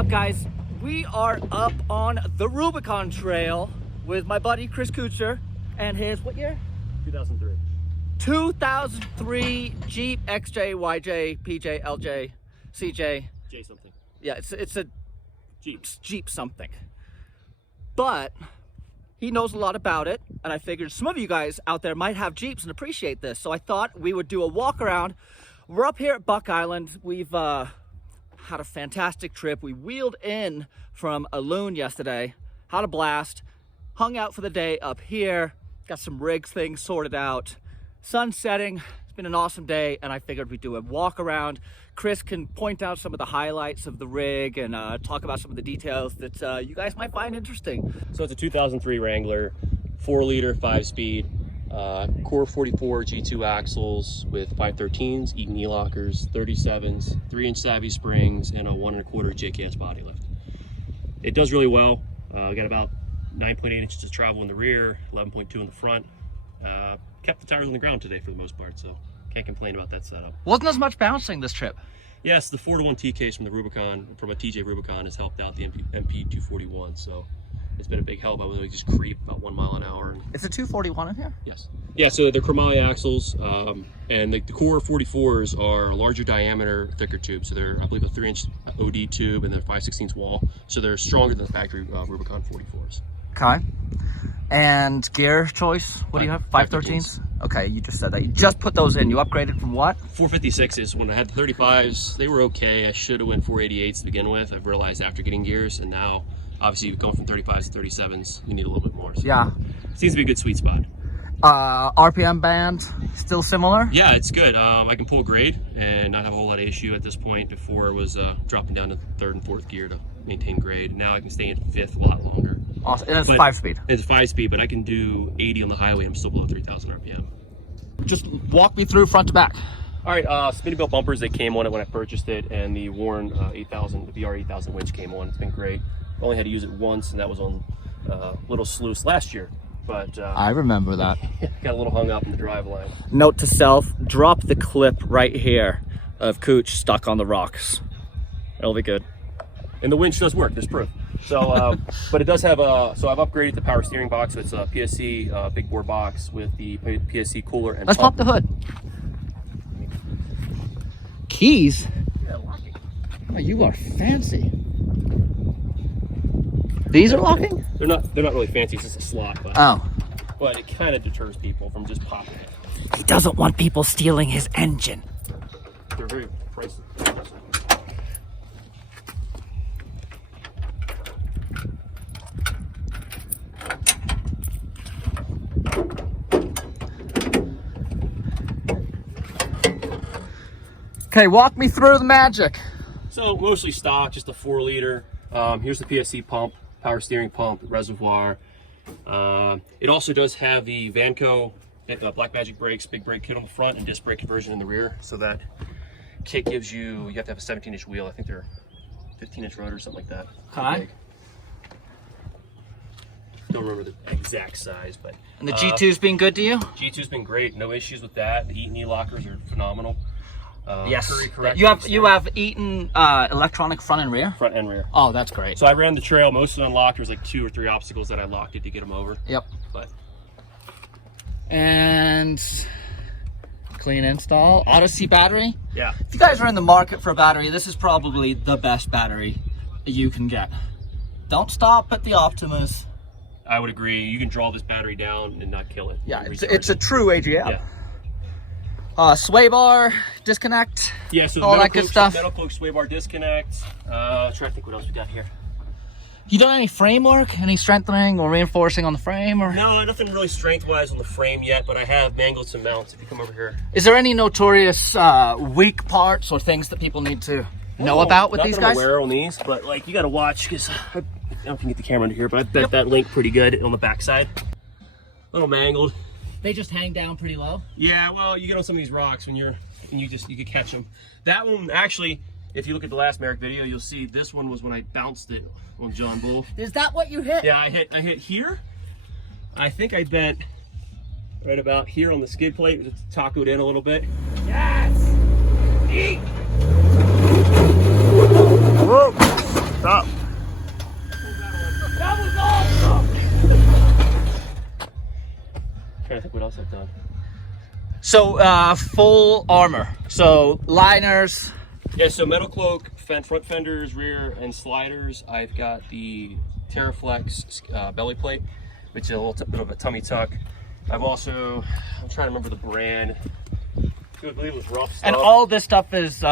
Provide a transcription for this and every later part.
up, guys? We are up on the Rubicon Trail with my buddy Chris Kucher and his, what year? 2003. 2003 Jeep XJ, YJ, PJ, LJ, CJ. J something. Yeah, it's a Jeep something. But he knows a lot about it, and I figured some of you guys out there might have Jeeps and appreciate this. So I thought we would do a walk around. We're up here at Buck Island. We've had a fantastic trip. We wheeled in from a loon yesterday, had a blast, hung out for the day up here, got some rigs things sorted out. Sun setting, it's been an awesome day, and I figured we'd do a walk around. Chris can point out some of the highlights of the rig and talk about some of the details that you guys might find interesting. So it's a 2003 Wrangler, 4-liter, 5-speed, Core 44 G2 axles with 513s, Eaton E-lockers, 37s, 3-inch savvy springs, and a 1 1/4 JKS body lift. It does really well. We got about 9.8 inches of travel in the rear, 11.2 in the front. Kept the tires on the ground today for the most part, so can't complain about that setup. Wasn't as much bouncing this trip. Yes, the 4-to-1 T-case from the Rubicon, from a TJ Rubicon, has helped out the MP241, so it's been a big help. I was just creep about 1 mile an hour. It's a 241 in here? Yes. Yeah, so they're chromoly axles, and the Core 44s are larger diameter, thicker tubes. So they're, I believe, a 3-inch OD tube and then 5/16 wall. So they're stronger than the factory Rubicon 44s. Okay. And gear choice, what do you have? 513s? Okay, you just said that. You just put those in. You upgraded from what? 456s. When I had the 35s, they were okay. I should have went 488s to begin with. I've realized after getting gears, and now obviously going from 35s to 37s, you need a little bit more. So yeah. Seems to be a good sweet spot. RPM band, still similar? Yeah, it's good. I can pull grade and not have a whole lot of issue at this point. Before it was dropping down to 3rd and 4th gear to maintain grade. Now I can stay in 5th a lot longer. Awesome. And it's 5-speed. It's 5-speed, but I can do 80 on the highway. I'm still below 3,000 RPM. Just walk me through front to back. All right, spinning belt bumpers, they came on it when I purchased it, and the Warren 8000, the VR 8000 winch came on. It's been great. Only had to use it once, and that was on Little Sluice last year. But I remember that. Got a little hung up in the drive line. Note to self, drop the clip right here of Kooch stuck on the rocks. It'll be good. And the winch does work, there's proof. So, but it does have so I've upgraded the power steering box. So it's a PSC big bore box with the PSC cooler and Let's pop the hood. Keys? Yeah, locking. Oh, you are fancy. These are locking? They're not really fancy, it's just a slot. But it kind of deters people from just popping it. He doesn't want people stealing his engine. They're very pricey. Okay, walk me through the magic. So mostly stock, just a 4-liter. Here's the PSC pump, power steering pump, reservoir. It also does have the Vanco Blackmagic brakes, big brake kit on the front and disc brake conversion in the rear. So that kit gives you have to have a 17-inch wheel. I think they're 15-inch rotor, something like that. Okay. Don't remember the exact size, but. And the G2's been good to you? G2's been great, no issues with that. The Eaton E-lockers are phenomenal. Yes, you have Eaton electronic front and rear? Front and rear. Oh, that's great. So I ran the trail, mostly unlocked. There was like 2 or 3 obstacles that I locked it to get them over. Yep. But. And clean install. Odyssey battery? Yeah. If you guys are in the market for a battery, this is probably the best battery you can get. Don't stop at the Optimus. I would agree. You can draw this battery down and not kill it. Yeah, it's a true AGM. Yeah. Sway bar, disconnect, yeah, so all that good stuff. Metal cloak, sway bar, disconnect. Try to think what else we got here. You done any framework, any strengthening or reinforcing on the frame? Or no, nothing really strength-wise on the frame yet, but I have mangled some mounts. If you come over here, is there any notorious weak parts or things that people need to know about with these guys? I'm aware on these, but like you got to watch because I don't know if you can get the camera under here, but I bet that link pretty good on the backside. A little mangled. They just hang down pretty low? Yeah, well, you get on some of these rocks when you can catch them. That one, actually, if you look at the last Merrick video, you'll see this one was when I bounced it on John Bull. Is that what you hit? Yeah, I hit here. I think I bent right about here on the skid plate. Just tacoed in a little bit. Yes! Eat! Whoa. Stop. That was awesome! Trying to think what else I've done. So, full armor. So, liners. Yeah, so metal cloak, front fenders, rear, and sliders. I've got the Terraflex belly plate, which is a little bit of a tummy tuck. I've also, I'm trying to remember the brand. I believe it was Rough Stuff. And all this stuff is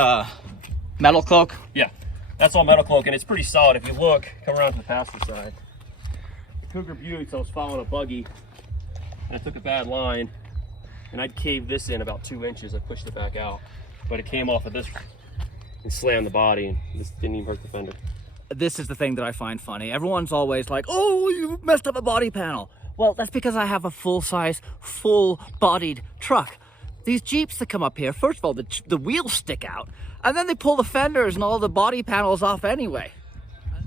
metal cloak. Yeah, that's all metal cloak, and it's pretty solid. If you look, come around to the passenger side. Cougar Buick, I was following a buggy, and I took a bad line, and I'd caved this in about 2 inches. I pushed it back out, but it came off of this and slammed the body, and this didn't even hurt the fender. This is the thing that I find funny. Everyone's always like, oh, you messed up a body panel. Well, that's because I have a full-size, full-bodied truck. These Jeeps that come up here, first of all, the wheels stick out, and then they pull the fenders and all the body panels off anyway.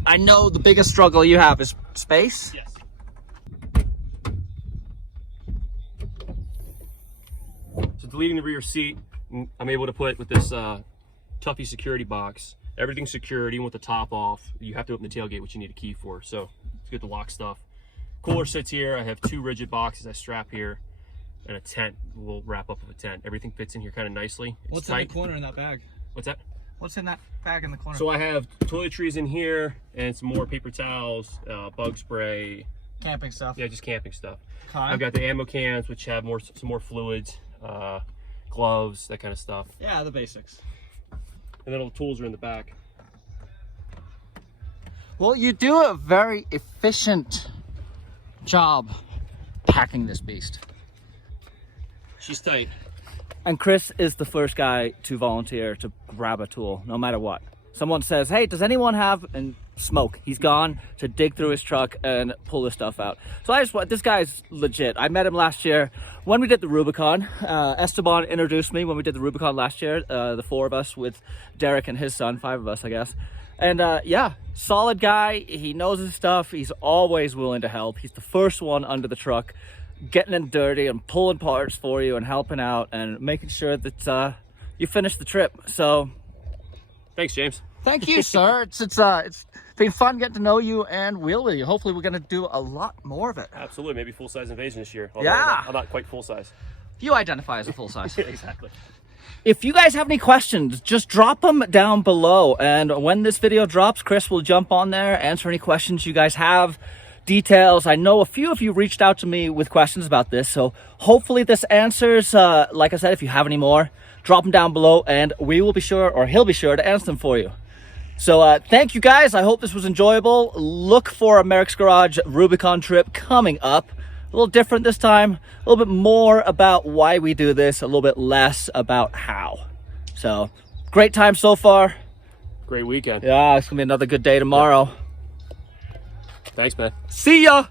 I know the biggest struggle you have is space. Yes. So deleting the rear seat, I'm able to put with this Tuffy security box, everything's secured, even with the top off. You have to open the tailgate, which you need a key for, so it's good to lock stuff. Cooler sits here. I have 2 rigid boxes I strap here, and a tent, a little wrap up of a tent. Everything fits in here kind of nicely. It's What's tight. in the corner in that bag? What's that? What's in that bag in the corner? So I have toiletries in here and some more paper towels, bug spray. Camping stuff. Yeah, just camping stuff. Okay. I've got the ammo cans, which have some more fluids, gloves, that kind of stuff. Yeah, the basics. And then all the tools are in the back. Well, you do a very efficient job packing this beast. She's tight. And Chris is the first guy to volunteer to grab a tool, no matter what. Someone says, hey, does anyone have, and smoke. He's gone to dig through his truck and pull this stuff out. So this guy's legit. I met him last year when we did the Rubicon. Esteban introduced me when we did the Rubicon last year, the 4 of us with Derek and his son, 5 of us, I guess. And yeah, solid guy. He knows his stuff. He's always willing to help. He's the first one under the truck, getting in dirty and pulling parts for you and helping out and making sure that you finish the trip. So thanks, James. thank you, sir. It's been fun getting to know you and wheel with you. Hopefully we're going to do a lot more of it. Absolutely. Maybe full-size Invasion this year. Although Yeah. I'm not quite full-size. You identify as a full size. Exactly. If you guys have any questions, just drop them down below. And when this video drops, Chris will jump on there, answer any questions you guys have, details. I know a few of you reached out to me with questions about this, so hopefully this answers. Like I said, if you have any more, drop them down below and we will be sure, or he'll be sure to answer them for you. So thank you guys. I hope this was enjoyable. Look for a Merricks Garage Rubicon trip coming up. A little different this time, a little bit more about why we do this, a little bit less about how. So, great time so far. Great weekend. Yeah, it's gonna be another good day tomorrow. Thanks, man. See ya!